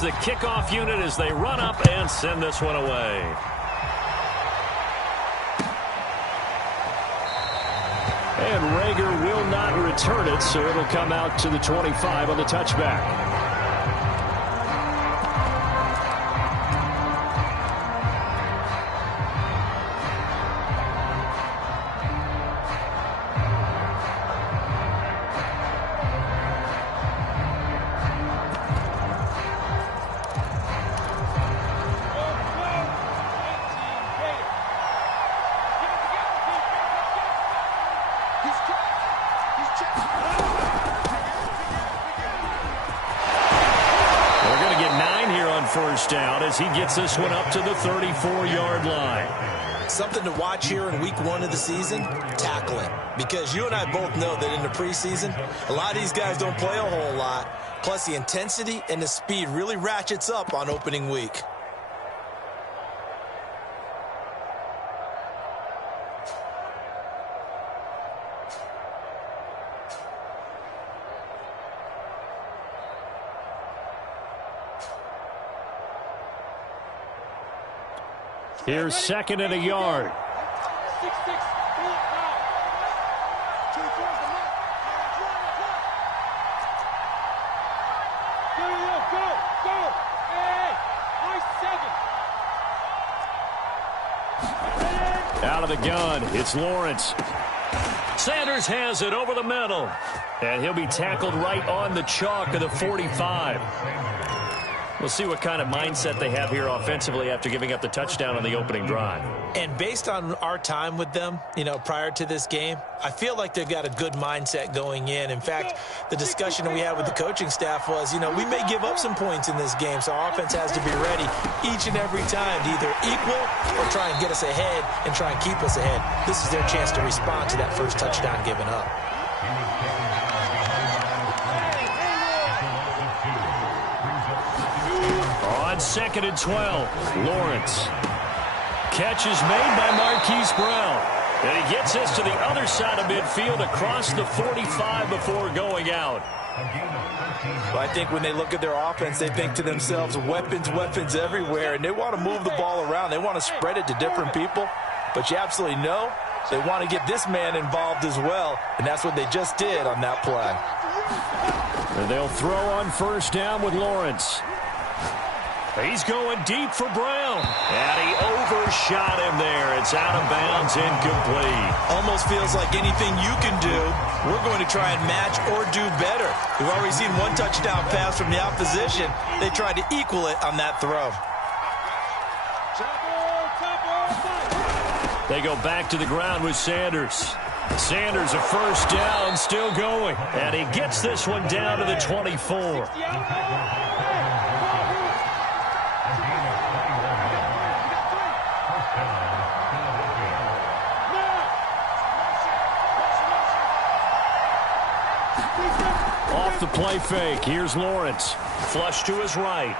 is the kickoff unit as they run up and send this one away. And Rager will not return it, so it'll come out to the 25 on the touchback. First down as he gets this one up to the 34-yard line. Something to watch here in week 1 of the season, tackling. Because you and I both know that in the preseason, a lot of these guys don't play a whole lot. Plus the intensity and the speed really ratchets up on opening week. Here's second and a yard. Out of the gun, it's Lawrence. Sanders has it over the middle. And he'll be tackled right on the chalk of the 45. We'll see what kind of mindset they have here offensively after giving up the touchdown on the opening drive. And based on our time with them, prior to this game, I feel like they've got a good mindset going in. In fact, the discussion that we had with the coaching staff was, we may give up some points in this game, so our offense has to be ready each and every time to either equal or try and get us ahead and try and keep us ahead. This is their chance to respond to that first touchdown given up. Second and 12. Lawrence. Catch is made by Marquise Brown. And he gets us to the other side of midfield across the 45 before going out. Well, I think when they look at their offense, they think to themselves, weapons everywhere. And they want to move the ball around. They want to spread it to different people. But you absolutely know they want to get this man involved as well. And that's what they just did on that play. And they'll throw on first down with Lawrence. He's going deep for Brown. And he overshot him there. It's out of bounds, incomplete. Almost feels like anything you can do, we're going to try and match or do better. We've already seen one touchdown pass from the opposition. They tried to equal it on that throw. They go back to the ground with Sanders. Sanders a first down, still going. And he gets this one down to the 24. Off the play fake, here's Lawrence. Flush to his right.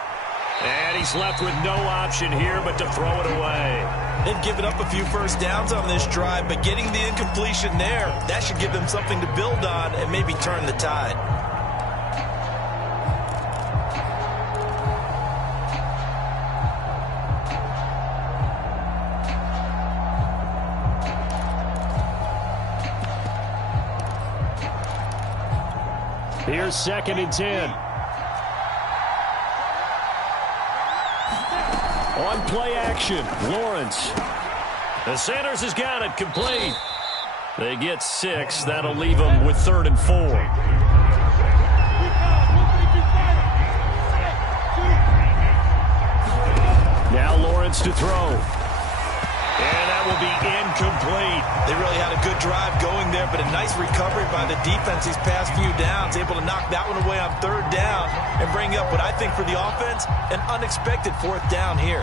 And he's left with no option here but to throw it away. They've given up a few first downs on this drive, but getting the incompletion there, that should give them something to build on and maybe turn the tide. Here's second and 10. On play action, Lawrence. The Sanders has got it complete. They get 6. That'll leave them with 3rd and 4. Now Lawrence to throw. And that will be incomplete. They really had a good drive going there, but a nice recovery by the defense these past few downs, able to knock that one away on 3rd down and bring up what I think for the offense, an unexpected 4th down here.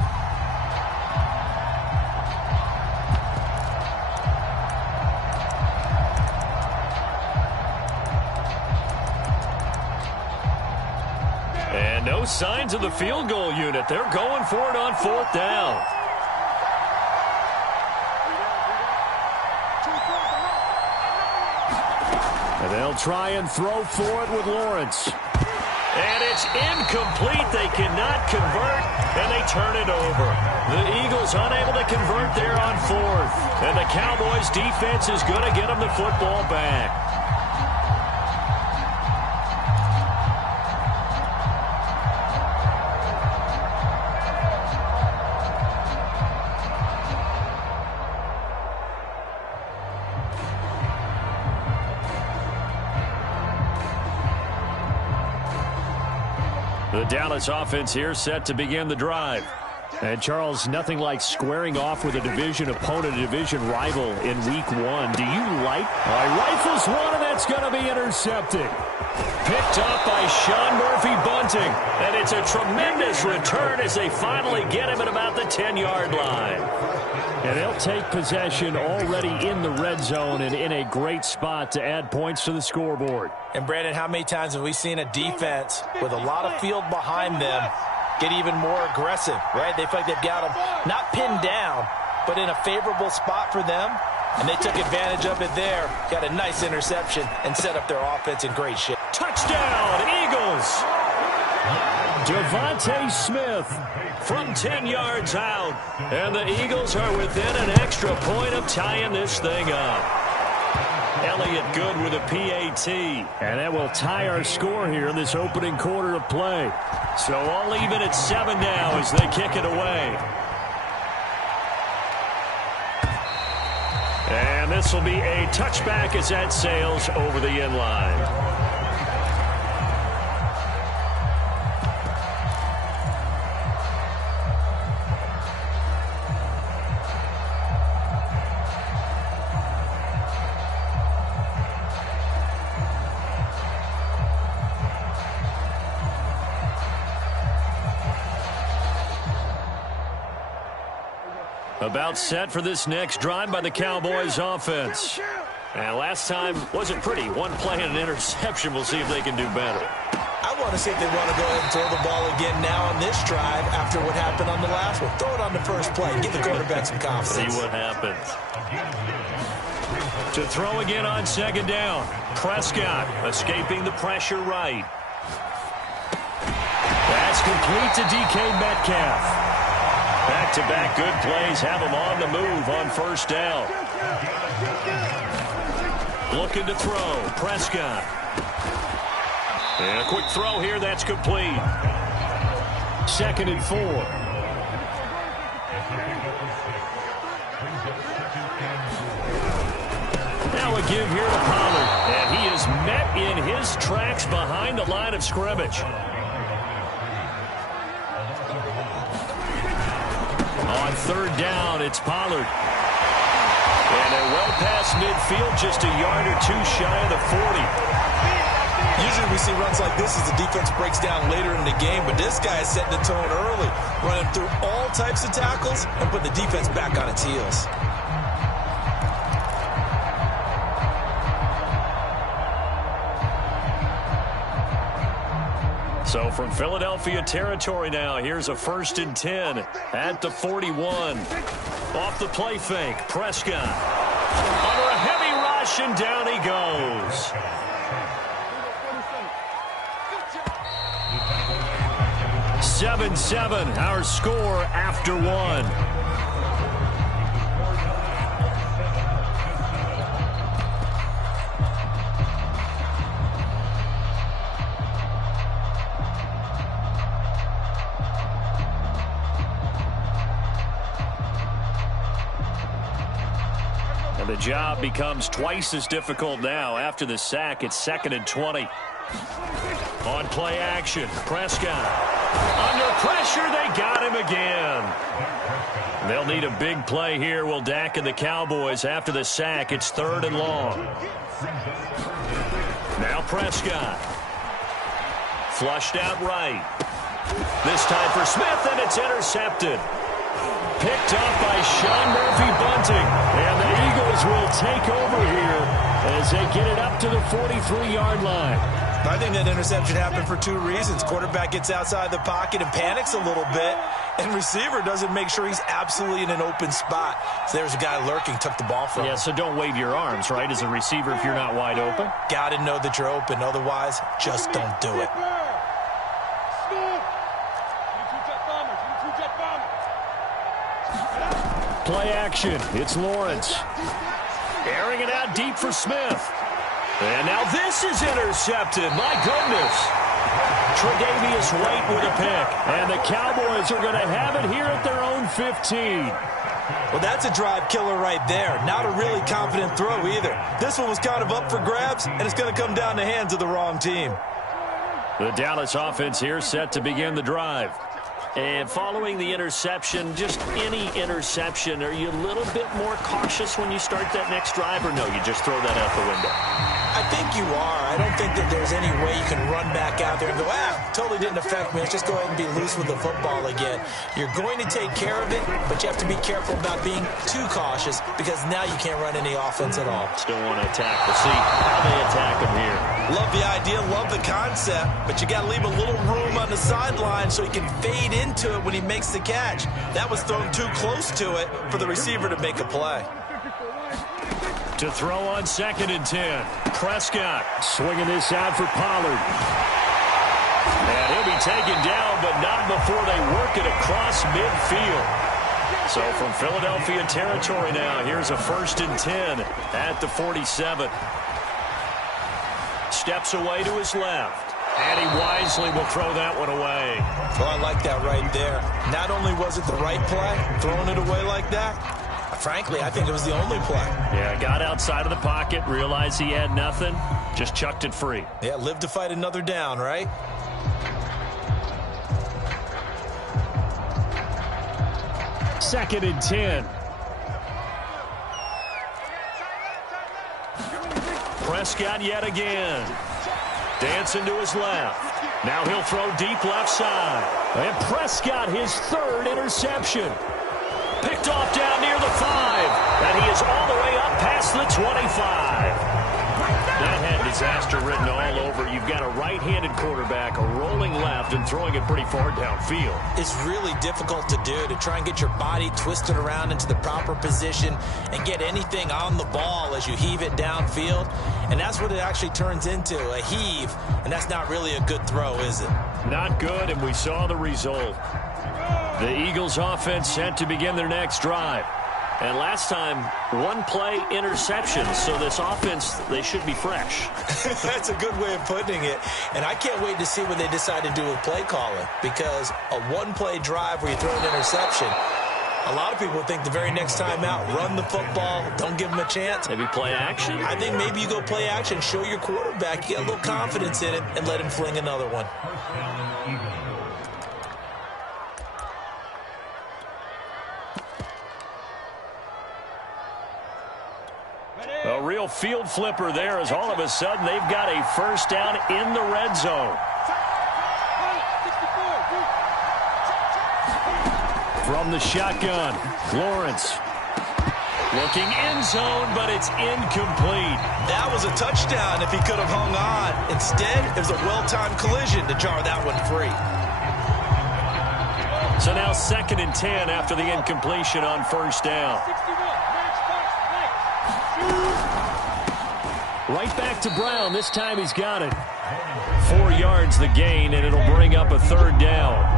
And no signs of the field goal unit. They're going for it on 4th down. And they'll try and throw for it with Lawrence. And it's incomplete. They cannot convert, and they turn it over. The Eagles unable to convert there on fourth. And the Cowboys' defense is going to get them the football back. The Dallas offense here set to begin the drive. And, Charles, nothing like squaring off with a division opponent, a division rival in week one. Do you like? Rifles one, and that's going to be intercepted. Picked up by Sean Murphy-Bunting. And it's a tremendous return as they finally get him at about the 10-yard line. And they'll take possession already in the red zone and in a great spot to add points to the scoreboard. And, Brandon, how many times have we seen a defense with a lot of field behind them get even more aggressive, right? They feel like they've got them not pinned down, but in a favorable spot for them, and they took advantage of it there, got a nice interception, and set up their offense in great shape. Touchdown, Eagles! Devontae Smith from 10 yards out, and the Eagles are within an extra point of tying this thing up. Elliott good with a PAT. And that will tie our score here in this opening quarter of play. So all even at 7 now as they kick it away. And this will be a touchback as that sails over the end line. About set for this next drive by the Cowboys offense. And last time wasn't pretty. One play and an interception. We'll see if they can do better. I want to see if they want to go ahead and throw the ball again now on this drive after what happened on the last one. Throw it on the first play. Give the quarterback some confidence. See what happens. To throw again on second down. Prescott escaping the pressure right. That's complete to DK Metcalf. Back-to-back good plays have him on the move on first down. Looking to throw. Prescott. And a quick throw here. That's complete. 2nd and 4. Now a give here to Pollard. And he is met in his tracks behind the line of scrimmage. On third down, it's Pollard. And they're well past midfield, just a yard or two shy of the 40. Usually we see runs like this as the defense breaks down later in the game, but this guy is setting the tone early, running through all types of tackles and putting the defense back on its heels. So from Philadelphia territory now, here's a 1st and 10 at the 41. Off the play fake, Prescott. Under a heavy rush, and down he goes. "7-7", our score after one. The job becomes twice as difficult now. After the sack, it's 2nd and 20. On play action, Prescott. Under pressure, they got him again. They'll need a big play here, will Dak and the Cowboys. After the sack, it's 3rd and long. Now Prescott. Flushed out right. This time for Smith, and it's intercepted. Picked up by Sean Murphy-Bunting. And the Eagles will take over here as they get it up to the 43-yard line. I think that interception happened for 2 reasons. Quarterback gets outside the pocket and panics a little bit, and receiver doesn't make sure he's absolutely in an open spot. So there's a guy lurking, took the ball from him. Yeah, so don't wave your arms, right, as a receiver if you're not wide open. Got to know that you're open. Otherwise, just don't do it. Play action. It's Lawrence. Airing it out deep for Smith. And now this is intercepted. My goodness. Tre'Davious White with a pick. And the Cowboys are going to have it here at their own 15. Well, that's a drive killer right there. Not a really confident throw either. This one was kind of up for grabs, and it's going to come down the hands of the wrong team. The Dallas offense here set to begin the drive. And following the interception, just any interception, are you a little bit more cautious when you start that next drive, or no, you just throw that out the window? I think you are. I don't think that there's any way you can run back out there and go, totally didn't affect me. Let's just go ahead and be loose with the football again. You're going to take care of it, but you have to be careful about being too cautious because now you can't run any offense at all. Still want to attack. We'll see how they attack him here. Love the idea, love the concept, but you got to leave a little room on the sideline so he can fade into it when he makes the catch. That was thrown too close to it for the receiver to make a play. To throw on 2nd and 10. Prescott swinging this out for Pollard. And he'll be taken down, but not before they work it across midfield. So from Philadelphia territory now, here's a 1st and 10 at the 47. Steps away to his left. And he wisely will throw that one away. Well, I like that right there. Not only was it the right play, throwing it away like that, frankly, I think it was the only play. Yeah, got outside of the pocket, realized he had nothing, just chucked it free. Yeah, live to fight another down, right? Second and 10. Prescott yet again. Dancing to his left. Now he'll throw deep left side. And Prescott, his 3rd interception. Picked off down near the 5. And he is all the way up past the 25. That had disaster written all over. You've got a right-handed quarterback, a rolling left, and throwing it pretty far downfield. It's really difficult to do, to try and get your body twisted around into the proper position and get anything on the ball as you heave it downfield. And that's what it actually turns into, a heave. And that's not really a good throw, is it? Not good, and we saw the result. The Eagles offense set to begin their next drive. And last time, 1-play interception, so this offense, they should be fresh. That's a good way of putting it. And I can't wait to see what they decide to do with play calling, because a 1-play drive where you throw an interception, a lot of people think the very next time out, run the football, don't give them a chance. Maybe play action? I think maybe you go play action, show your quarterback, you get a little confidence in it, and let him fling another one. A real field flipper there as all of a sudden they've got a 1st down in the red zone. From the shotgun, Lawrence. Looking end zone, but it's incomplete. That was a touchdown if he could have hung on. Instead, it was a well-timed collision to jar that one free. So now 2nd and 10 after the incompletion on 1st down. Right back to Brown. This time he's got it. 4 yards the gain, and it'll bring up a 3rd down.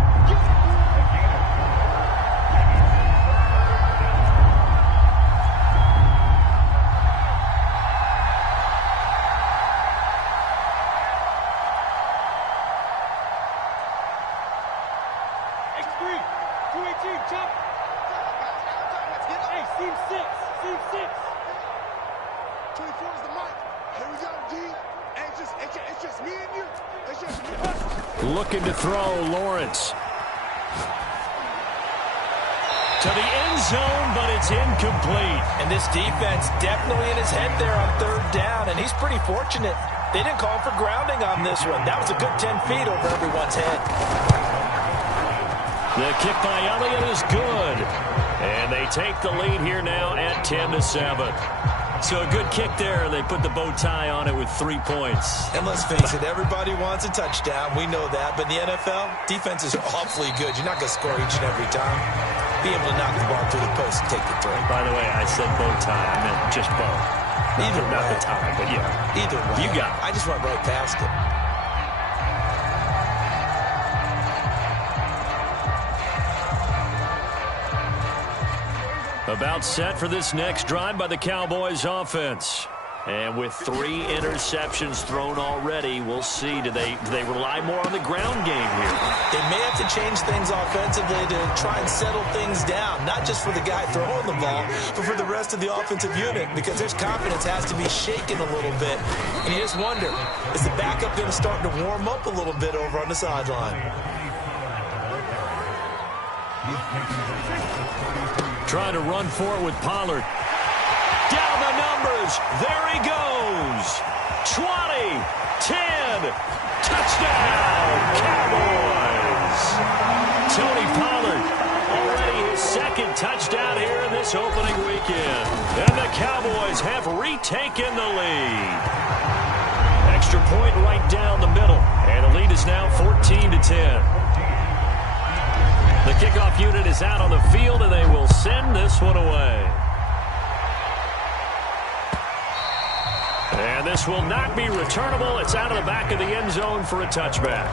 Looking to throw, Lawrence. To the end zone, but it's incomplete. And this defense definitely in his head there on 3rd down, and he's pretty fortunate. They didn't call him for grounding on this one. That was a good 10 feet over everyone's head. The kick by Elliott is good. And they take the lead here now at 10-7. So a good kick there, and they put the bow tie on it with 3 points. And let's face it, everybody wants a touchdown. We know that. But in the NFL, defenses are awfully good. You're not going to score each and every time. Be able to knock the ball through the post and take the throw. By the way, I said bow tie. I meant just bow. Either way. Not the tie, but yeah. Either way. You got it. I just went right past it. About set for this next drive by the Cowboys offense. And with 3 interceptions thrown already, we'll see. Do they rely more on the ground game here? They may have to change things offensively to try and settle things down, not just for the guy throwing the ball, but for the rest of the offensive unit, because their confidence has to be shaken a little bit. And you just wonder, is the backup going to start to warm up a little bit over on the sideline? Trying to run for it with Pollard. Down the numbers. There he goes. 20, 10, touchdown, Cowboys. Tony Pollard, already his 2nd touchdown here in this opening weekend. And the Cowboys have retaken the lead. Extra point right down the middle. And the lead is now 14-10. The kickoff unit is out on the field, and they will send this one away. And this will not be returnable. It's out of the back of the end zone for a touchback.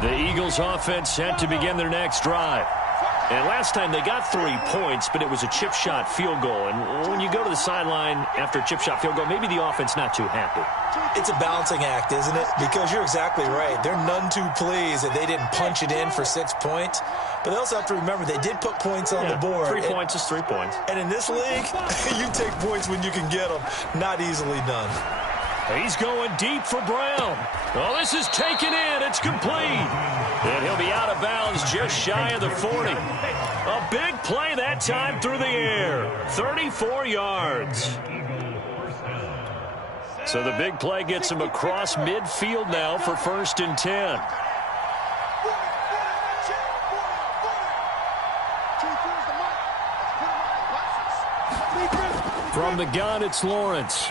The Eagles offense set to begin their next drive. And last time they got 3 points, but it was a chip shot field goal. And when you go to the sideline after a chip shot field goal, maybe the offense not too happy. It's a balancing act, isn't it? Because you're exactly right. They're none too pleased that they didn't punch it in for 6 points. But they also have to remember they did put points on the board. 3 points is 3 points. And in this league, you take points when you can get them. Not easily done. He's going deep for Brown. Oh, this is taken in. It's complete. And he'll be out of bounds just shy of the 40. A big play that time through the air. 34 yards. So the big play gets him across midfield now for 1st and 10. From the gun, it's Lawrence.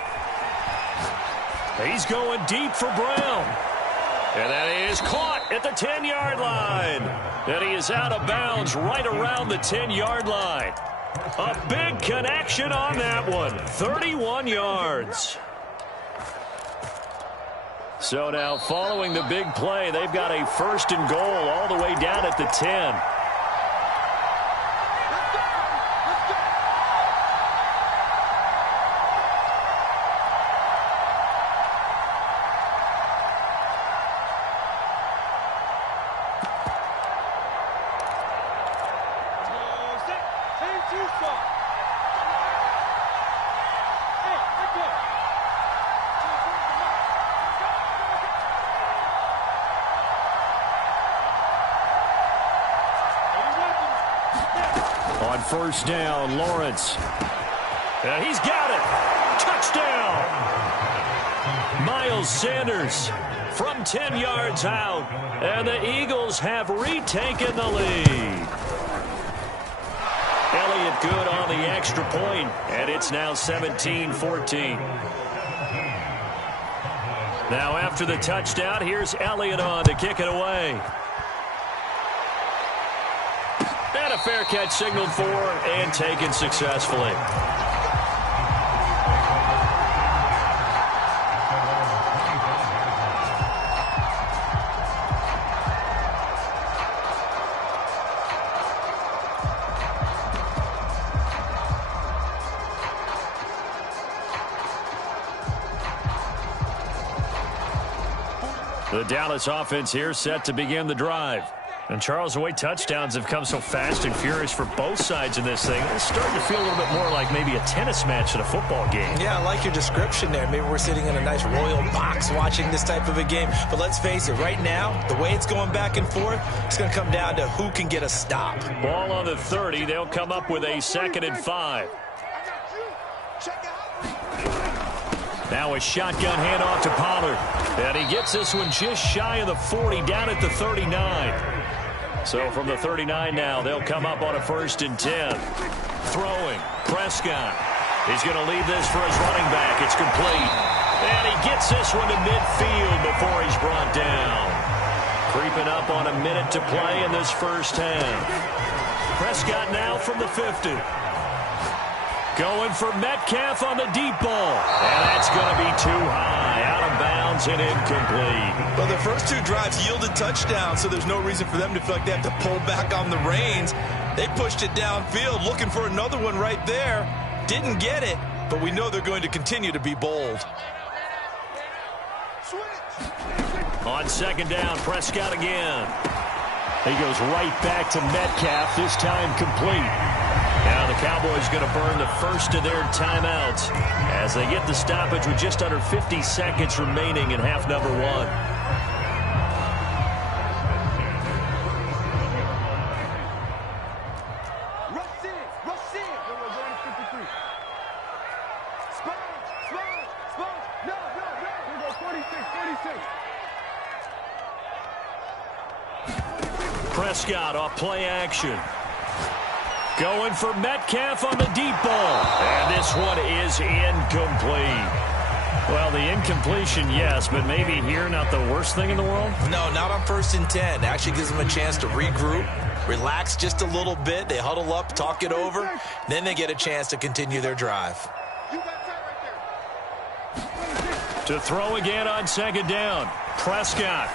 He's going deep for Brown. And that is caught at the 10-yard line. And he is out of bounds right around the 10-yard line. A big connection on that one. 31 yards. So now following the big play, they've got a 1st and goal all the way down at the 10. On 1st down, Lawrence. And he's got it. Touchdown. Miles Sanders from 10 yards out. And the Eagles have retaken the lead. Elliott good on the extra point. And it's now 17-14. Now after the touchdown, here's Elliott on to kick it away. And a fair catch signaled for and taken successfully. The Dallas offense here set to begin the drive. And Charles, the way touchdowns have come so fast and furious for both sides in this thing, it's starting to feel a little bit more like maybe a tennis match at a football game. Yeah, I like your description there. Maybe we're sitting in a nice royal box watching this type of a game. But let's face it, right now, the way it's going back and forth, it's going to come down to who can get a stop. Ball on the 30. They'll come up with a 2nd and 5. Now a shotgun handoff to Pollard. And he gets this one just shy of the 40, down at the 39. So from the 39 now, they'll come up on a 1st and 10. Throwing. Prescott. He's going to leave this for his running back. It's complete. And he gets this one to midfield before he's brought down. Creeping up on a minute to play in this first half. Prescott now from the 50. Going for Metcalf on the deep ball. And that's going to be too high. Out of bounds and incomplete. Well, the first two drives yielded touchdowns, so there's no reason for them to feel like they have to pull back on the reins. They pushed it downfield, looking for another one right there. Didn't get it, but we know they're going to continue to be bold. On second down, Prescott again. He goes right back to Metcalf, this time complete. Now the Cowboys going to burn the first of their timeouts as they get the stoppage with just under 50 seconds remaining in half number one. Prescott off play action. Going for Metcalf on the deep ball. And this one is incomplete. Well, the incompletion, yes, but maybe here not the worst thing in the world? No, not on 1st and 10. Actually gives them a chance to regroup, relax just a little bit. They huddle up, talk it over. Then they get a chance to continue their drive. To throw again on second down. Prescott.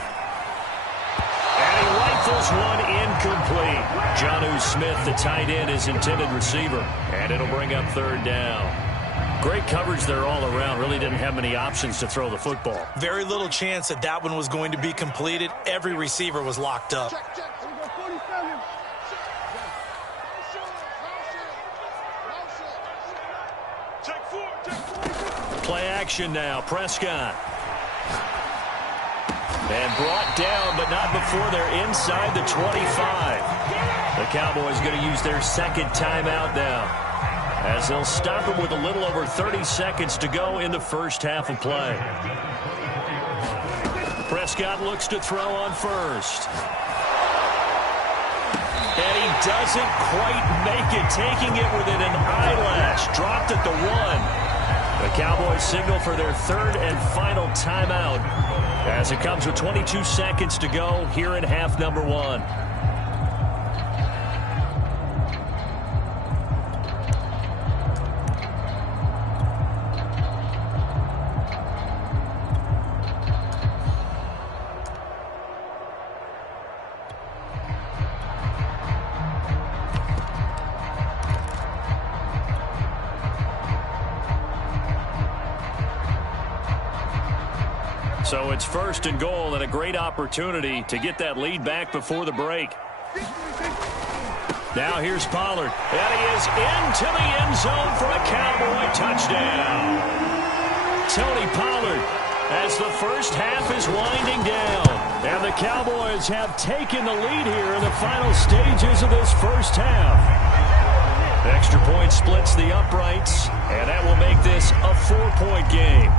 And he rifles one incomplete. Jonnu Smith, the tight end, is intended receiver. And it'll bring up third down. Great coverage there all around. Really didn't have many options to throw the football. Very little chance that that one was going to be completed. Every receiver was locked up. Play action now. Prescott. And brought down, but not before they're inside the 25. The Cowboys going to use their second timeout now, as they'll stop it with a little over 30 seconds to go in the first half of play. Prescott looks to throw on first. And he doesn't quite make it, taking it within an eyelash. Dropped at the 1. The Cowboys signal for their third and final timeout, as it comes with 22 seconds to go here in half number one. So it's first and goal, and a great opportunity to get that lead back before the break. Now here's Pollard, and he is into the end zone for a Cowboy touchdown. Tony Pollard, as the first half is winding down, and the Cowboys have taken the lead here in the final stages of this first half. Extra point splits the uprights, and that will make this a 4-point game.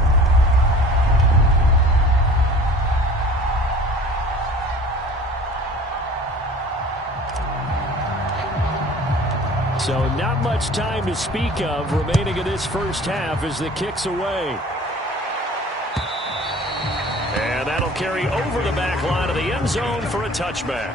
So not much time to speak of remaining in this first half as the kick's away. And that'll carry over the back line of the end zone for a touchback.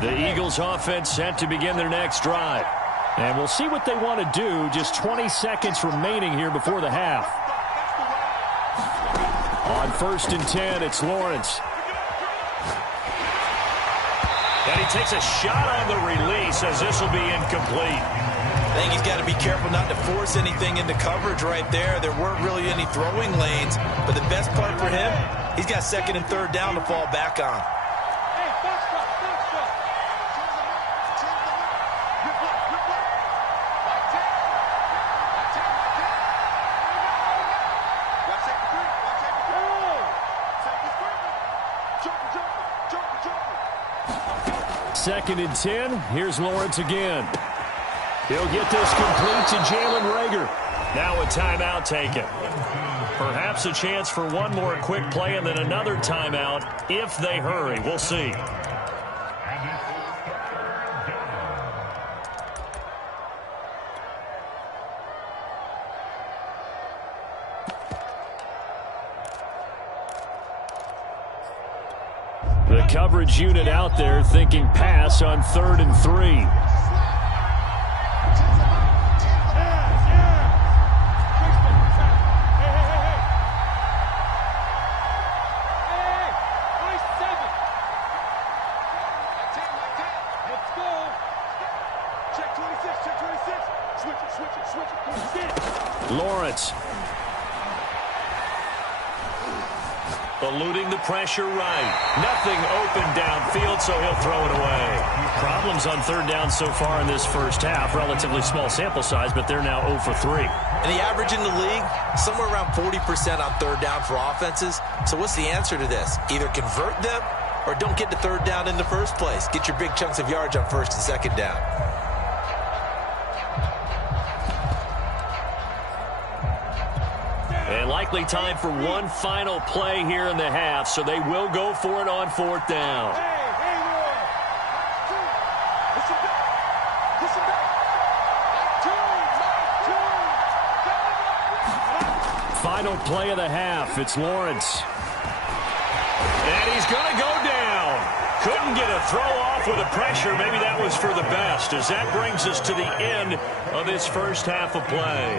The Eagles offense set to begin their next drive. And we'll see what they want to do. Just 20 seconds remaining here before the half. On 1st and 10, it's Lawrence. And he takes a shot on the release, as this will be incomplete. I think he's got to be careful not to force anything into coverage right there. There weren't really any throwing lanes. But the best part for him, he's got second and third down to fall back on. Second and 10. Here's Lawrence again. He'll get this complete to Jalen Reagor. Now a timeout taken. Perhaps a chance for one more quick play and then another timeout if they hurry. We'll see. The coverage unit out there thinking pass on 3rd and 3. Lawrence. Eluding the pressure right. Nothing open downfield, so he'll throw it away. Problems on 3rd down so far in this first half. Relatively small sample size, but they're now 0 for 3. And the average in the league, somewhere around 40% on 3rd down for offenses. So what's the answer to this? Either convert them or don't get to 3rd down in the first place. Get your big chunks of yards on 1st and 2nd down. And likely time for one final play here in the half, so they will go for it on 4th down. Final play of the half. It's Lawrence. And he's going to go down. Couldn't get a throw off with the pressure. Maybe that was for the best, as that brings us to the end of this first half of play.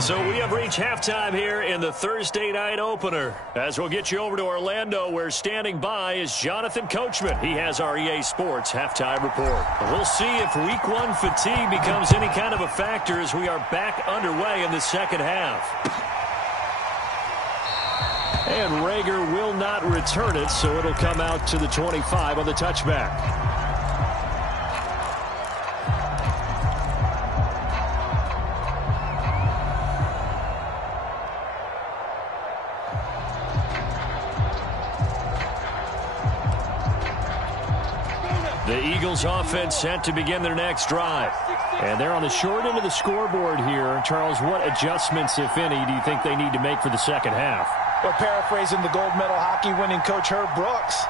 So we have reached halftime here in the Thursday night opener. As we'll get you over to Orlando, where standing by is Jonathan Coachman. He has our EA Sports halftime report. We'll see if Week 1 fatigue becomes any kind of a factor as we are back underway in the second half. And Rager will not return it, so it'll come out to the 25 on the touchback. The Eagles offense set to begin their next drive. And they're on the short end of the scoreboard here. Charles, what adjustments, if any, do you think they need to make for the second half? Well, paraphrasing the gold medal hockey winning coach Herb Brooks,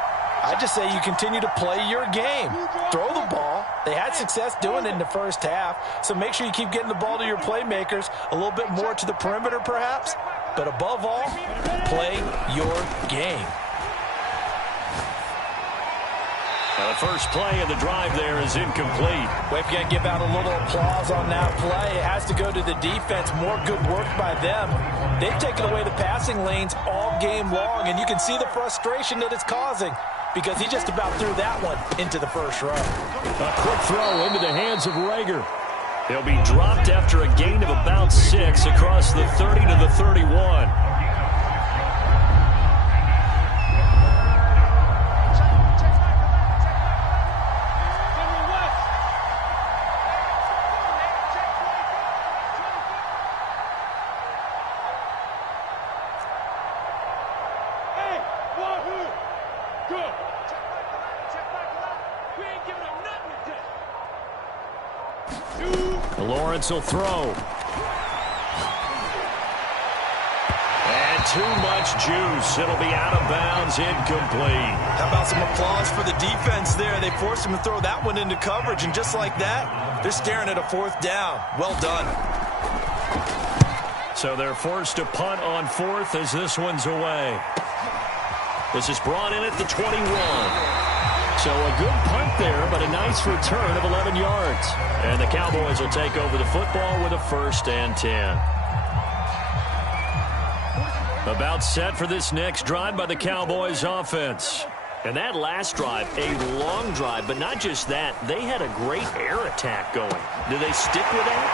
I just say you continue to play your game. Throw the ball. They had success doing it in the first half, so make sure you keep getting the ball to your playmakers, a little bit more to the perimeter perhaps, but above all, play your game. Now the first play of the drive there is incomplete. Well, if you got to give out a little applause on that play, it has to go to the defense. More good work by them. They've taken away the passing lanes all game long, and you can see the frustration that it's causing because he just about threw that one into the first row. A quick throw into the hands of Rager. He'll be dropped after a gain of about 6 across the 30 to the 31. Lawrence will throw. And too much juice. It'll be out of bounds, incomplete. How about some applause for the defense there? They forced him to throw that one into coverage, and just like that, they're staring at a 4th down. Well done. So they're forced to punt on 4th as this one's away. This is brought in at the 21. So a good punt there, but a nice return of 11 yards. And the Cowboys will take over the football with a 1st and 10. About set for this next drive by the Cowboys offense. And that last drive, a long drive, but not just that. They had a great air attack going. Do they stick with that?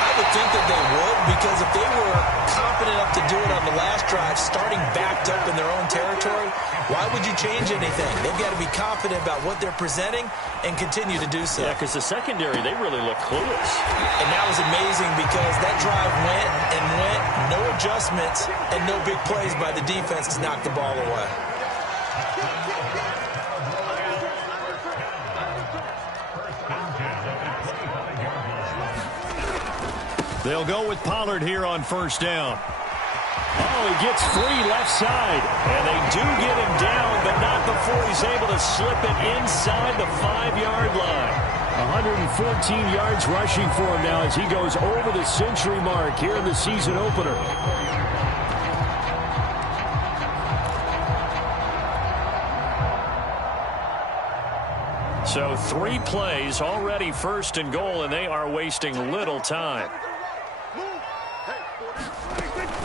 I would think that they would, because if they were confident enough to do it on the last drive, starting backed up in their own territory, why would you change anything? They've got to be confident about what they're presenting and continue to do so. Yeah, because the secondary, they really look clueless. And that was amazing because that drive went and went, no adjustments, and no big plays by the defense to knock the ball away. They'll go with Pollard here on first down. Oh, he gets free left side. And they do get him down, but not before he's able to slip it inside the 5-yard line. 114 yards rushing for him now as he goes over the century mark here in the season opener. So 3 plays, already first and goal, and they are wasting little time.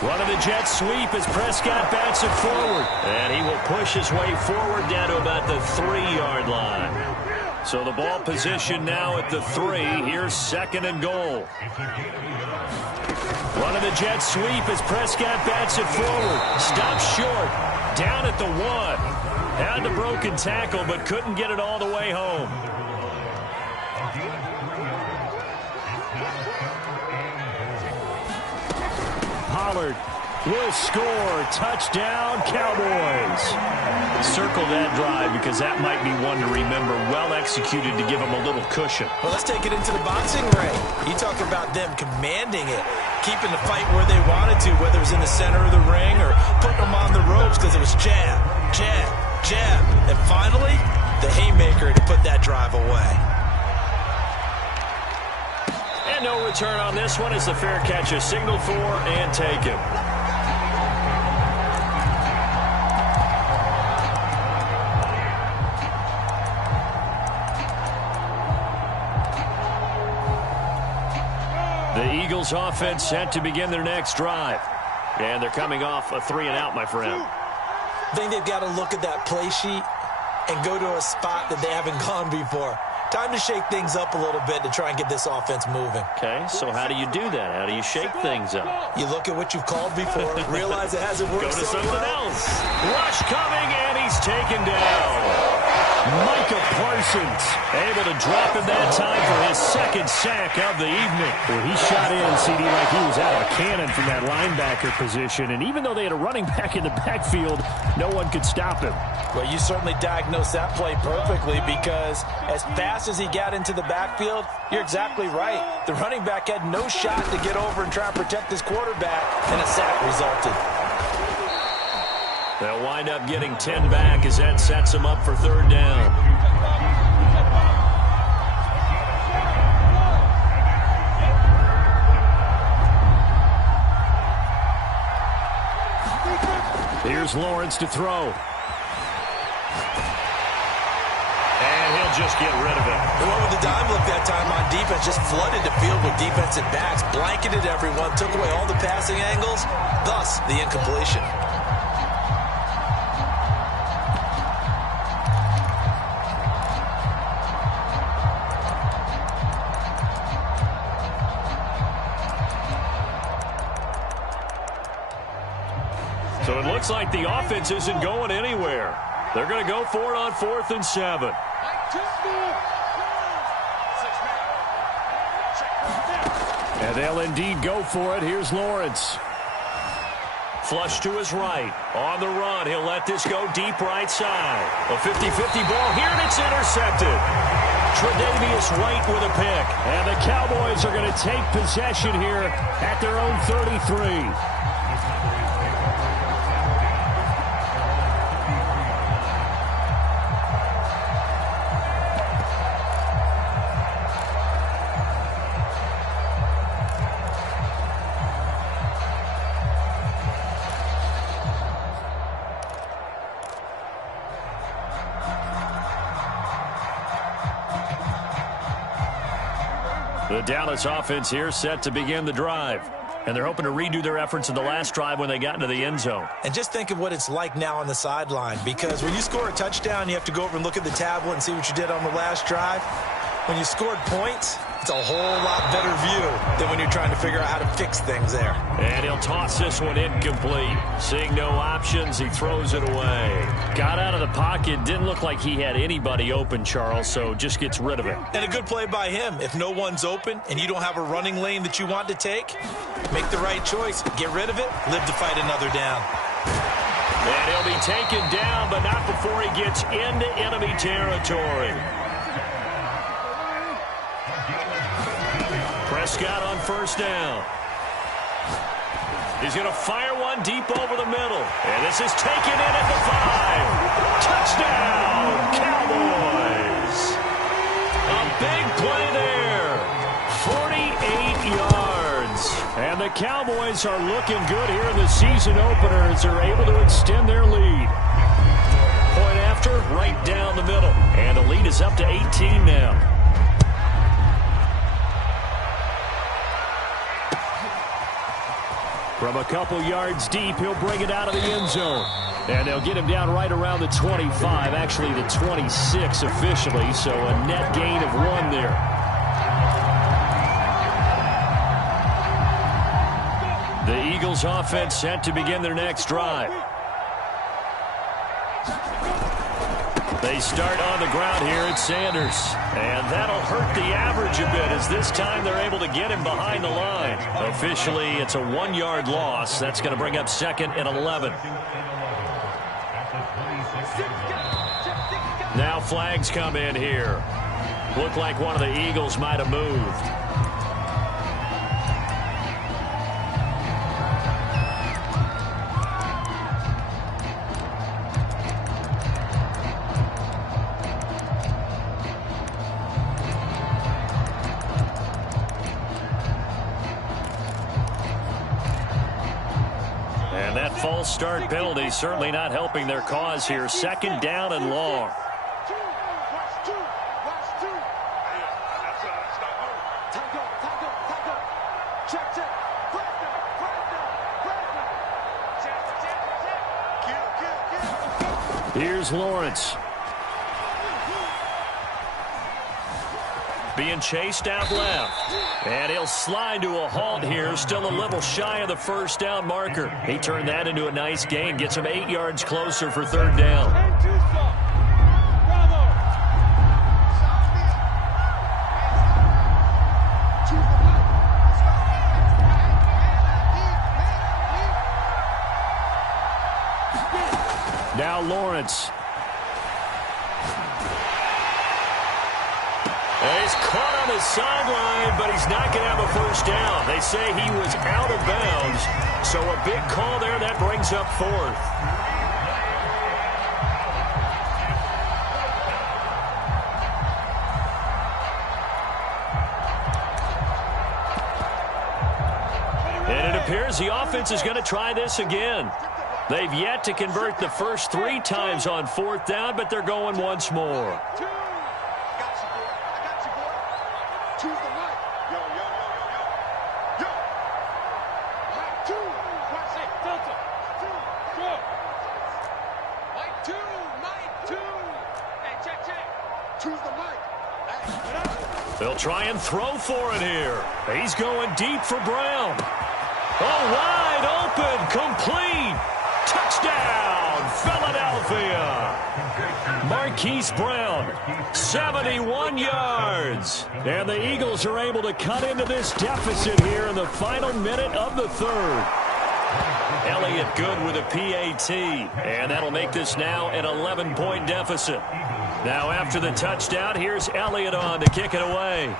Running the jet sweep as Prescott bats it forward. And he will push his way forward down to about the 3-yard line. So the ball position now at the 3. Here's second and goal. Running the jet sweep as Prescott bats it forward. Stops short. Down at the 1. Had the broken tackle, but couldn't get it all the way home. Pollard will score. Touchdown, Cowboys. Circle that drive because that might be one to remember. Well executed to give them a little cushion. Well, let's take it into the boxing ring. You talk about them commanding it, keeping the fight where they wanted to, whether it was in the center of the ring or putting them on the ropes because it was jab, jab, jab. And finally, the haymaker to put that drive away. And no return on this one as the fair catch is signaled for and taken. The Eagles offense set to begin their next drive. And they're coming off a 3-and-out, my friend. I think they've got to look at that play sheet and go to a spot that they haven't gone before. Time to shake things up a little bit to try and get this offense moving. Okay, so how do you do that? How do you shake things up? You look at what you've called before, realize it hasn't worked Go to so something well. else. Rush coming, and he's taken down. Micah Parsons able to drop him that time for his second sack of the evening. Well, he shot in, CD, like he was out of a cannon from that linebacker position. And even though they had a running back in the backfield, no one could stop him. Well, you certainly diagnosed that play perfectly because as fast as he got into the backfield, you're exactly right. The running back had no shot to get over and try and protect his quarterback, and a sack resulted. They'll wind up getting 10 back as that sets them up for third down. Here's Lawrence to throw. And he'll just get rid of it. The one with the dime look that time on defense just flooded the field with defensive backs, blanketed everyone, took away all the passing angles, thus the incompletion. So it looks like the offense isn't going anywhere. They're going to go for it on 4th and 7. And they'll indeed go for it. Here's Lawrence. Flush to his right. On the run, he'll let this go deep right side. A 50-50 ball here, and it's intercepted. Tre'Davious White with a pick. And the Cowboys are going to take possession here at their own 33. The Dallas offense here set to begin the drive. And they're hoping to redo their efforts in the last drive when they got into the end zone. And just think of what it's like now on the sideline, because when you score a touchdown, you have to go over and look at the tablet and see what you did on the last drive. When you scored points, it's a whole lot better view than when you're trying to figure out how to fix things there. And he'll toss this one incomplete. Seeing no options, he throws it away. Got out of the pocket, didn't look like he had anybody open, Charles, so just gets rid of it. And a good play by him. If no one's open and you don't have a running lane that you want to take, make the right choice. Get rid of it, live to fight another down. And he'll be taken down, but not before he gets into enemy territory. Prescott on first down. He's going to fire one deep over the middle. And this is taken in at the 5. Touchdown, Cowboys. A big play there. 48 yards. And the Cowboys are looking good here in the season opener as they're able to extend their lead. Point after, right down the middle. And the lead is up to 18 now. From a couple yards deep, he'll bring it out of the end zone. And they'll get him down right around the 25, actually the 26 officially, so a net gain of 1 there. The Eagles offense set to begin their next drive. They start on the ground here at Sanders. And that'll hurt the average a bit as this time they're able to get him behind the line. Officially, it's a 1-yard loss. That's going to bring up 2nd and 11. Now flags come in here. Looked like one of the Eagles might have moved. False start penalty certainly not helping their cause here. 2nd down and long. Here's Lawrence. Being chased out left. And he'll slide to a halt here. Still a little shy of the first down marker. He turned that into a nice gain. Gets him 8 yards closer for 3rd down. Now Lawrence. He's caught on the sideline, but he's not going to have a first down. They say he was out of bounds, so a big call there. That brings up 4th. And it appears the offense is going to try this again. They've yet to convert the first 3 times on 4th down, but they're going once more. They'll try and throw for it here. He's going deep for Brown. Oh, wide open, complete. Touchdown, Philadelphia. Marquise Brown, 71 yards. And the Eagles are able to cut into this deficit here in the final minute of the 3rd. Elliott good with a PAT. And that'll make this now an 11-point deficit. Now after the touchdown, here's Elliott on to kick it away.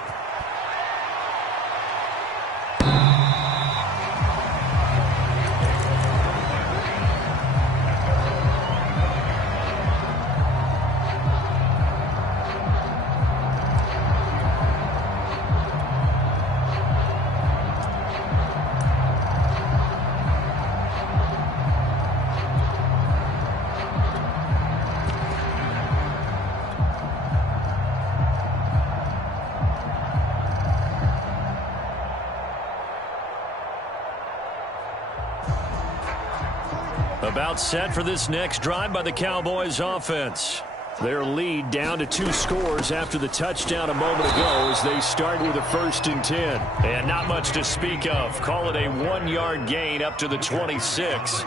About set for this next drive by the Cowboys offense. Their lead down to 2 scores after the touchdown a moment ago as they start with a 1st and 10. And not much to speak of. Call it a 1-yard gain up to the 26.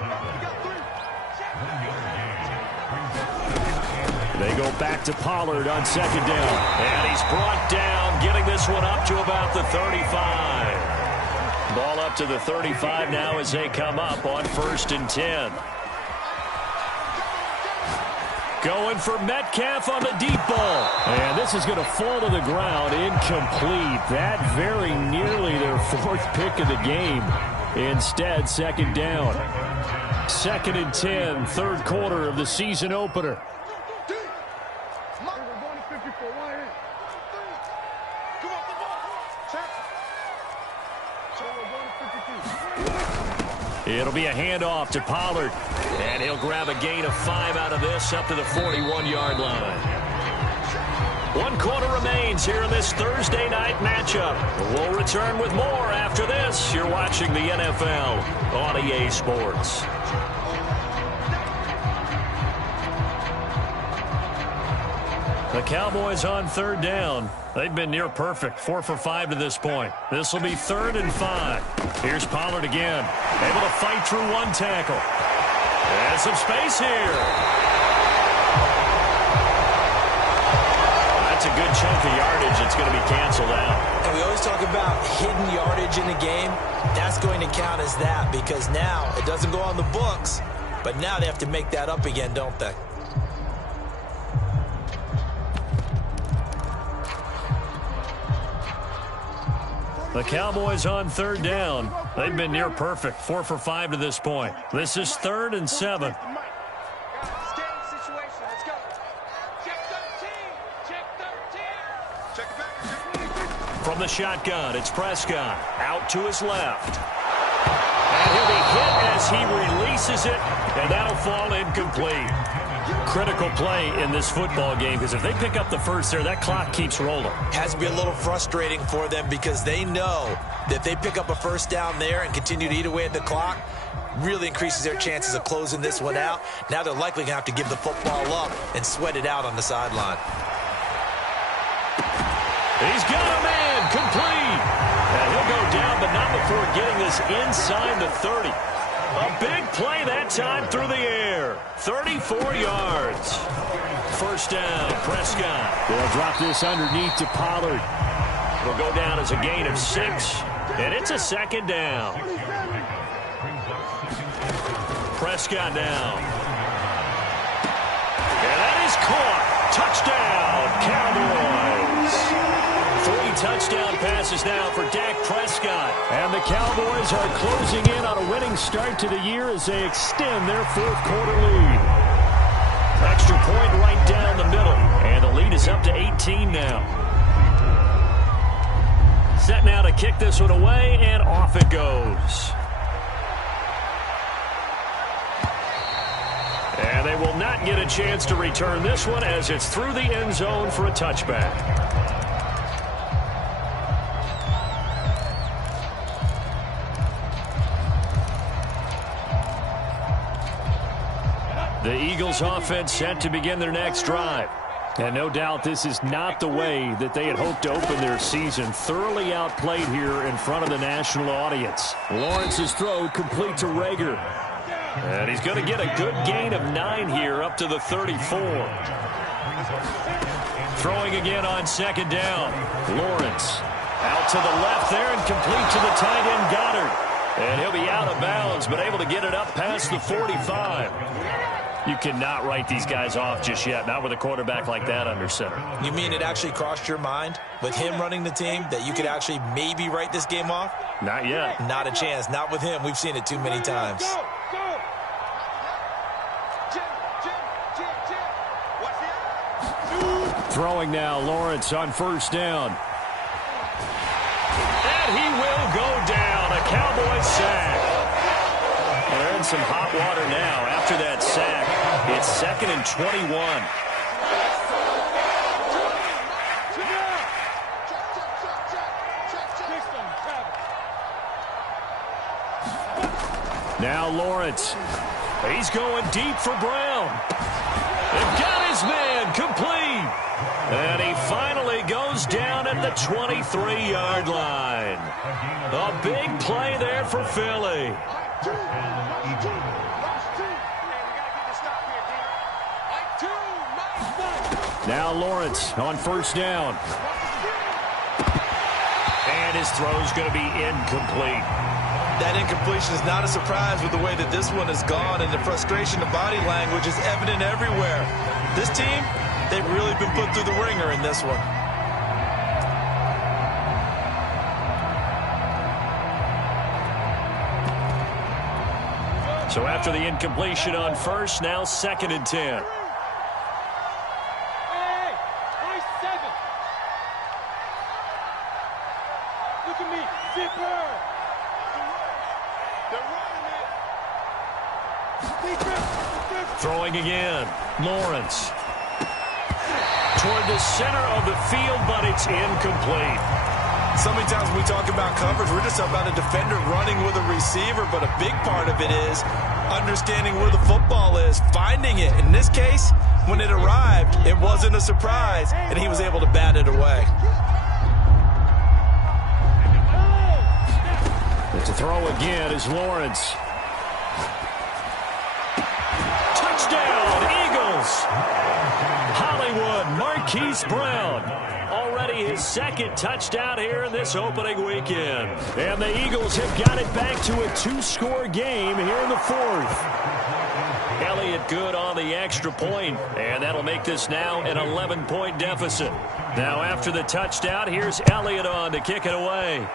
They go back to Pollard on 2nd down. And he's brought down, getting this one up to about the 35. Ball up to the 35 now as they come up on 1st and 10. Going for Metcalf on the deep ball. And this is going to fall to the ground, incomplete. That very nearly their fourth pick of the game. Instead, second down. 2nd and 10, third quarter of the season opener. It'll be a handoff to Pollard. And he'll grab a gain of 5 out of this up to the 41-yard line. 1 quarter remains here in this Thursday night matchup. We'll return with more after this. You're watching the NFL on EA Sports. The Cowboys on third down. They've been near perfect, 4 for 5 to this point. This will be 3rd and 5. Here's Pollard again, able to fight through 1 tackle. And some space here. That's a good chunk of yardage. It's going to be canceled out. And we always talk about hidden yardage in the game. That's going to count as that because now it doesn't go on the books, but now they have to make that up again, don't they? The Cowboys on third down. They've been near perfect, 4 for 5 to this point. This is 3rd and 7. From the shotgun, it's Prescott. Out to his left. And he'll be hit as he releases it, and that'll fall incomplete. Critical play in this football game because if they pick up the first there, that clock keeps rolling. Has to be a little frustrating for them because they know that if they pick up a first down there and continue to eat away at the clock, really increases their chances of closing this one out. Now they're likely going to have to give the football up and sweat it out on the sideline. He's got a man, complete. And he'll go down, but not before getting this inside the 30. A big play that time through the air. 34 yards. First down, Prescott. They'll drop this underneath to Pollard. It'll go down as a gain of 6, and it's a 2nd down. Prescott down. And that is caught. Touchdown, Cowboys. 3 touchdown passes now for Dak Prescott. And the Cowboys are closing in on a winning start to the year as they extend their 4th quarter lead. Extra point right down the middle. And the lead is up to 18 now. Set now to kick this one away, and off it goes. And they will not get a chance to return this one as it's through the end zone for a touchback. The Eagles offense set to begin their next drive. And no doubt this is not the way that they had hoped to open their season. Thoroughly outplayed here in front of the national audience. Lawrence's throw complete to Rager. And he's going to get a good gain of 9 here up to the 34. Throwing again on 2nd down. Lawrence out to the left there and complete to the tight end Goddard. And he'll be out of bounds but able to get it up past the 45. You cannot write these guys off just yet, not with a quarterback like that under center. You mean it actually crossed your mind with him running the team that you could actually maybe write this game off? Not yet. Not a chance. Not with him. We've seen it too many times. Throwing now, Lawrence on 1st down. And he will go down. A Cowboys sack. They're in some hot water now after that sack. It's 2nd and 21. Now Lawrence. He's going deep for Brown. They've got his man complete. And he finally goes down at the 23-yard line. A big play there for Philly. Now Lawrence on 1st down. And his throw's going to be incomplete. That incompletion is not a surprise with the way that this one has gone, and the frustration of body language is evident everywhere. This team, they've really been put through the ringer in this one. So after the incompletion on first, now 2nd and 10. Look at me, zipper. Throwing again, Lawrence. Toward the center of the field, but it's incomplete. So many times when we talk about coverage, we're just talking about a defender running with a receiver, but a big part of it is understanding where the football is, finding it. In this case, when it arrived, it wasn't a surprise, and he was able to bat it away. To throw again is Lawrence. Touchdown, Eagles! Hollywood, Marquise Brown. Already his 2nd touchdown here in this opening weekend. And the Eagles have got it back to a 2-score game here in the 4th. Elliott good on the extra point, and that'll make this now an 11-point deficit. Now after the touchdown, here's Elliott on to kick it away.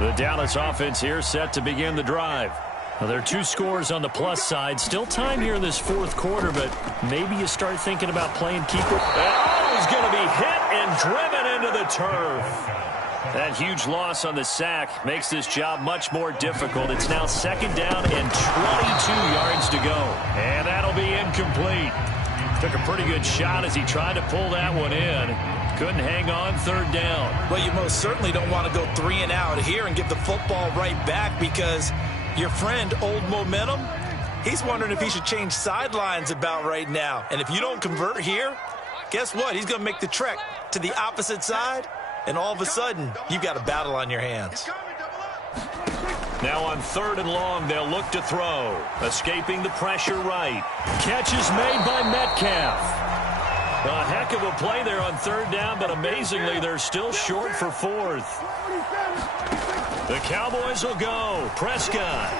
The Dallas offense here set to begin the drive. Now, there are 2 scores on the plus side. Still time here in this 4th quarter, but maybe you start thinking about playing keeper. And he's going to be hit and driven into the turf. That huge loss on the sack makes this job much more difficult. It's now 2nd down and 22 yards to go. And that'll be incomplete. Took a pretty good shot as he tried to pull that one in. Couldn't hang on 3rd down. Well, you most certainly don't want to go 3 and out here and give the football right back, because your friend, Old Momentum, he's wondering if he should change sidelines about right now. And if you don't convert here, guess what? He's going to make the trek to the opposite side, and all of a sudden, you've got a battle on your hands. Now on 3rd and long, they'll look to throw. Escaping the pressure right. Catch is made by Metcalf. A heck of a play there on 3rd down, but amazingly, they're still short for 4th. The Cowboys will go. Prescott.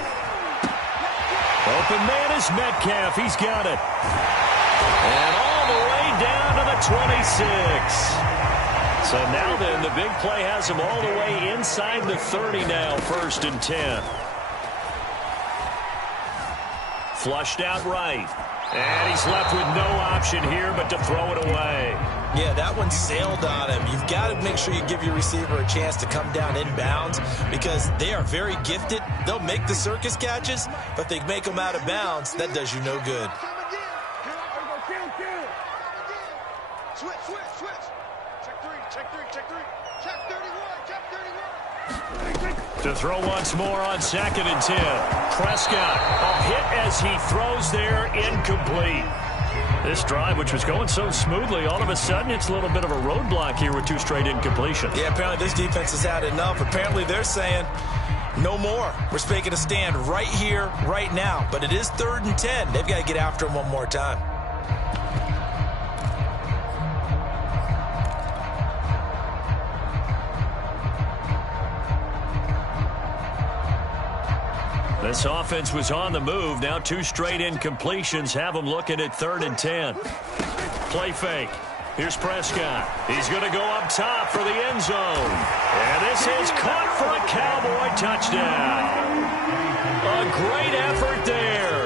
Open man is Metcalf. He's got it. And all the way down to the 26. So now then, the big play has him all the way inside the 30 now, 1st and 10. Flushed out right. And he's left with no option here but to throw it away. Yeah, that one sailed on him. You've got to make sure you give your receiver a chance to come down inbounds, because they are very gifted. They'll make the circus catches, but if they make them out of bounds, that does you no good. To throw once more on 2nd and 10. Prescott, a hit as he throws there, incomplete. This drive, which was going so smoothly, all of a sudden it's a little bit of a roadblock here with 2 straight incompletions. Yeah, apparently this defense has had enough. Apparently they're saying, no more. We're making a stand right here, right now. But it is 3rd and 10. They've got to get after him one more time. This offense was on the move. Now 2 straight incompletions have them looking at 3rd and 10. Play fake. Here's Prescott. He's going to go up top for the end zone. And this is caught for a Cowboy touchdown. A great effort there.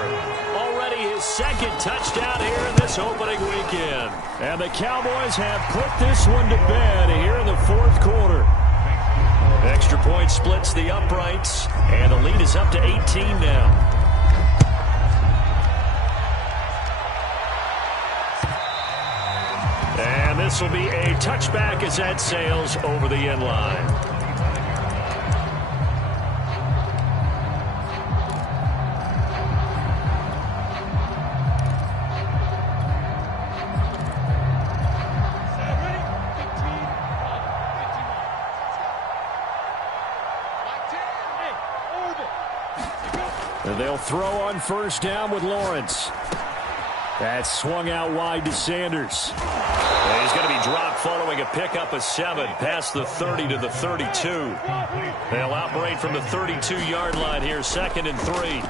Already his 2nd touchdown here in this opening weekend. And the Cowboys have put this one to bed here in the 4th quarter. Extra point splits the uprights, and the lead is up to 18 now. And this will be a touchback as that sails over the end line. And they'll throw on 1st down with Lawrence. That's swung out wide to Sanders. And he's going to be dropped following a pickup of 7 past the 30 to the 32. They'll operate from the 32-yard line here, 2nd and 3.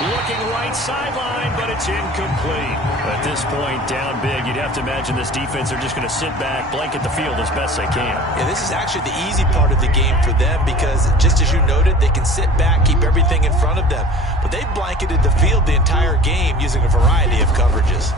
Looking right sideline, but it's incomplete. At this point, down big, you'd have to imagine this defense are just going to sit back, blanket the field as best they can. Yeah, this is actually the easy part of the game for them because, just as you noted, they can sit back, keep everything in front of them. But they've blanketed the field the entire game using a variety of coverages.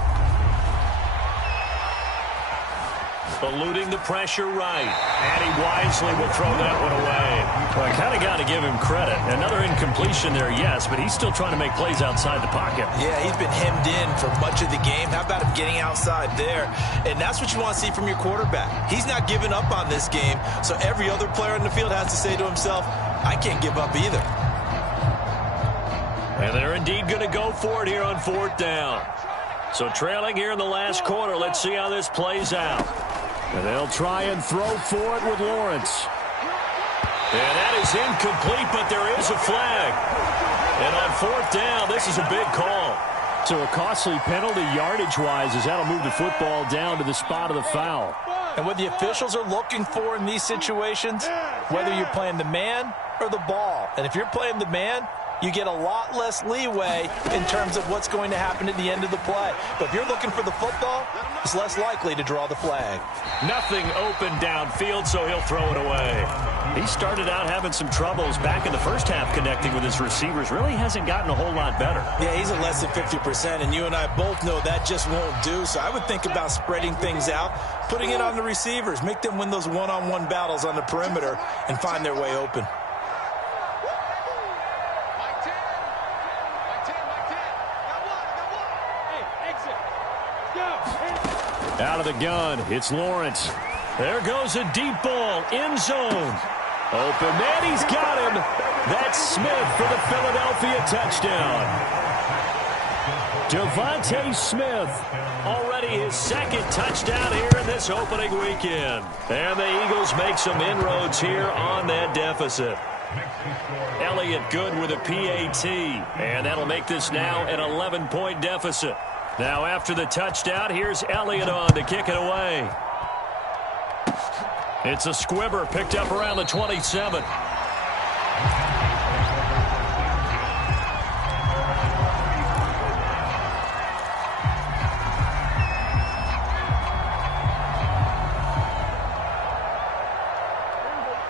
Eluding the pressure right. And he wisely will throw that one away. Well, I kind of got to give him credit. Another incompletion there, yes, but he's still trying to make plays outside the pocket. Yeah, he's been hemmed in for much of the game. How about him getting outside there? And that's what you want to see from your quarterback. He's not giving up on this game, so every other player in the field has to say to himself, I can't give up either. And they're indeed going to go for it here on 4th down. So trailing here in the last quarter, let's see how this plays out. And they'll try and throw for it with Lawrence. And that is incomplete, but there is a flag. And on 4th down, this is a big call. So a costly penalty yardage-wise as that'll move the football down to the spot of the foul. And what the officials are looking for in these situations, whether you're playing the man or the ball. And if you're playing the man, you get a lot less leeway in terms of what's going to happen at the end of the play. But if you're looking for the football, it's less likely to draw the flag. Nothing open downfield, so he'll throw it away. He started out having some troubles back in the first half connecting with his receivers. Really hasn't gotten a whole lot better. Yeah, he's at less than 50%, and you and I both know that just won't do. So I would think about spreading things out, putting it on the receivers, make them win those one-on-one battles on the perimeter, and find their way open. Out of the gun, it's Lawrence. There goes a deep ball, end zone. Open, and he's got him. That's Smith for the Philadelphia touchdown. Devontae Smith, already his 2nd touchdown here in this opening weekend. And the Eagles make some inroads here on that deficit. Elliott good with a PAT, and that'll make this now an 11-point deficit. Now after the touchdown, here's Elliott on to kick it away. It's a squibber picked up around the 27.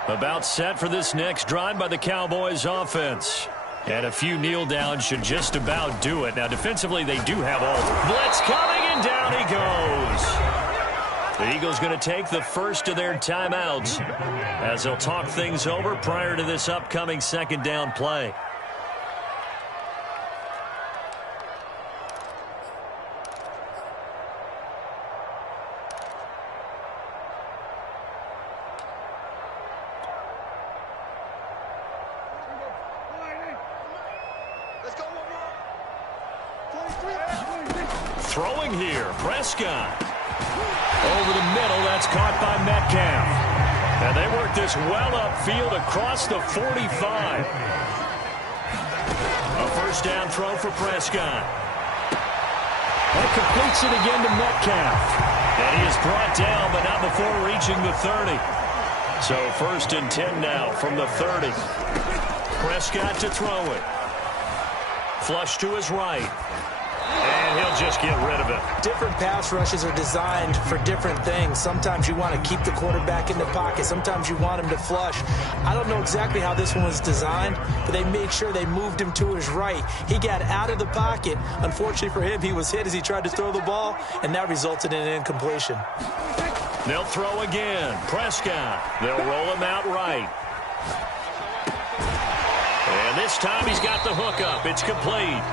About set for this next drive by the Cowboys offense. And a few kneel downs should just about do it. Now, defensively, they do have all. Blitz coming, and down he goes. The Eagles going to take the first of their timeouts as they'll talk things over prior to this upcoming 2nd down play. Throwing here, Prescott. Over the middle, that's caught by Metcalf. And they work this well upfield across the 45. A 1st down throw for Prescott. That completes it again to Metcalf. And he is brought down, but not before reaching the 30. So 1st and 10 now from the 30. Prescott to throw it. Flush to his right. And he'll just get rid of it. Different pass rushes are designed for different things. Sometimes you want to keep the quarterback in the pocket. Sometimes you want him to flush. I don't know exactly how this one was designed, but they made sure they moved him to his right. He got out of the pocket. Unfortunately for him, he was hit as he tried to throw the ball, and that resulted in an incompletion. They'll throw again. Prescott. They'll roll him out right. And this time he's got the hook up. It's complete.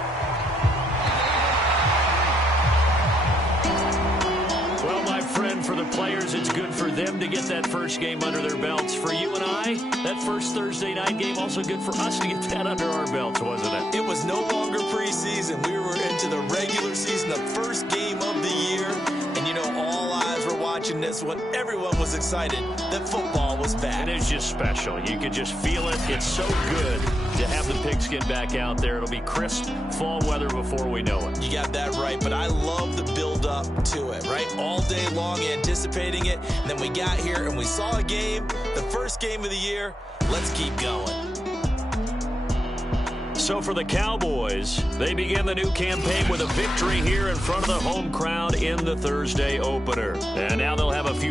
Well, my friend, for the players, it's good for them to get that first game under their belts. For you and I, that first Thursday night game, also good for us to get that under our belts, wasn't it? It was no longer preseason. We were into the regular season, the first game of the year. And, you know, all eyes were watching watching this one, everyone was excited that football was back. It is just special. You could just feel it. It's so good to have the pigskin back out there. It'll be crisp fall weather before we know it. You got that right, but I love the build-up to it, right? All day long anticipating it, and then we got here and we saw a game, the first game of the year. Let's keep going. So for the Cowboys, they begin the new campaign with a victory here in front of the home crowd in the Thursday opener. And now they'll have a few